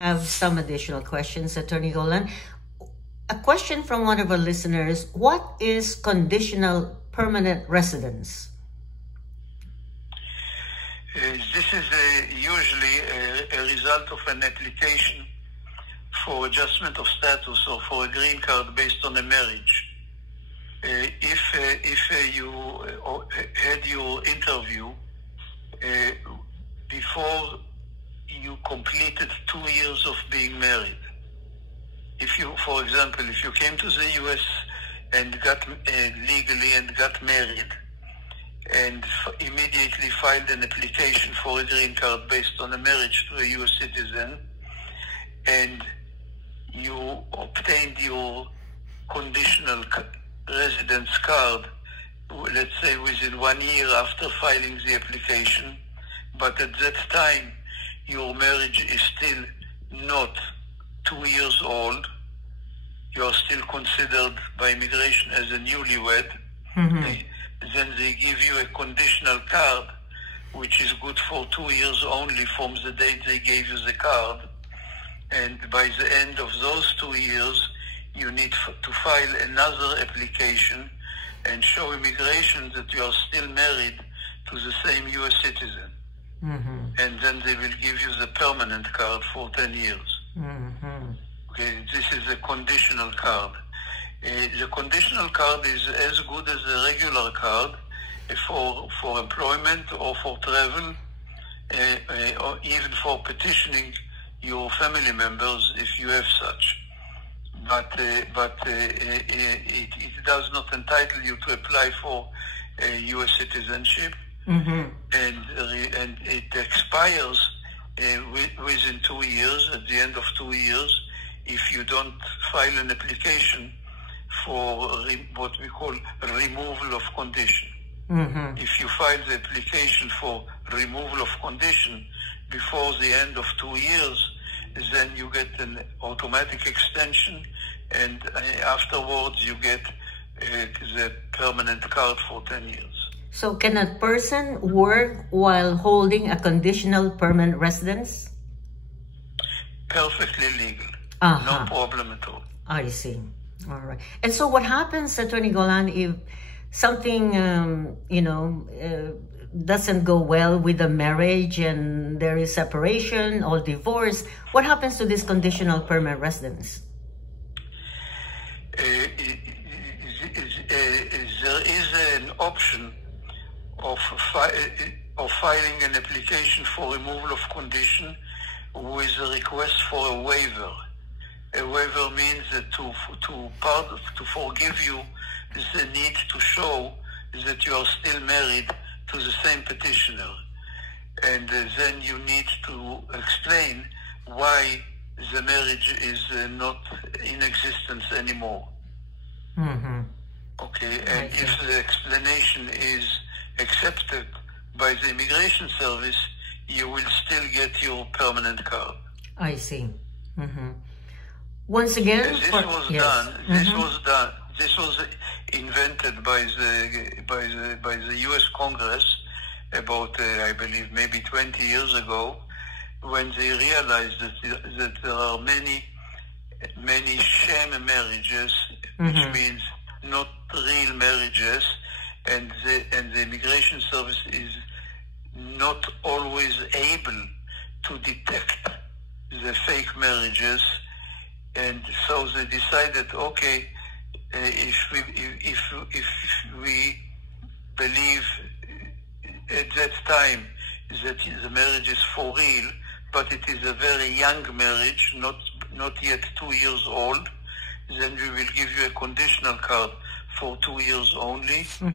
Have some additional questions, Attorney Golan. A question from one of our listeners: what is conditional permanent residence? This is usually a result of an application for adjustment of status or for a green card based on a marriage. If you had your interview before you completed 2 years of being married, if you, for example, if you came to the U.S. and got legally and got married and immediately filed an application for a green card based on a marriage to a U.S. citizen, and you obtained your conditional residence card, let's say within 1 year after filing the application, but at that time your marriage is still not 2 years old, you are still considered by immigration as a newlywed, then they give you a conditional card, which is good for 2 years only from the date they gave you the card. And by the end of those 2 years, you need to file another application and show immigration that you are still married to the same U.S. citizen. And then they will give you the permanent card for 10 years. Okay, this is a conditional card. The conditional card is as good as a regular card for employment or for travel, or even for petitioning your family members if you have such. But it does not entitle you to apply for U.S. citizenship, and it expires within 2 years. At the end of 2 years, if you don't file an application for what we call removal of condition. If you file the application for removal of condition before the end of 2 years, then you get an automatic extension, and afterwards you get the permanent card for 10 years. So can a person work while holding a conditional permanent residence? Perfectly legal. No problem at all. I see. All right. And so what happens, Attorney Golan, if something, doesn't go well with the marriage and there is separation or divorce? What happens to this conditional permanent residence? There is an option of filing an application for removal of condition with a request for a waiver. A waiver means that to forgive you the need to show that you are still married to the same petitioner, and then you need to explain why the marriage is not in existence anymore. Okay, and if the explanation is accepted by the immigration service, you will still get your permanent card. I see. Once again, this was invented by the U.S. Congress about I believe maybe 20 years ago, when they realized that there are many sham marriages, which means not real marriages, and the immigration service is not always able to detect the fake marriages, and so they decided, okay, if we believe at that time that the marriage is for real, but it is a very young marriage, not yet 2 years old, then we will give you a conditional card for 2 years only.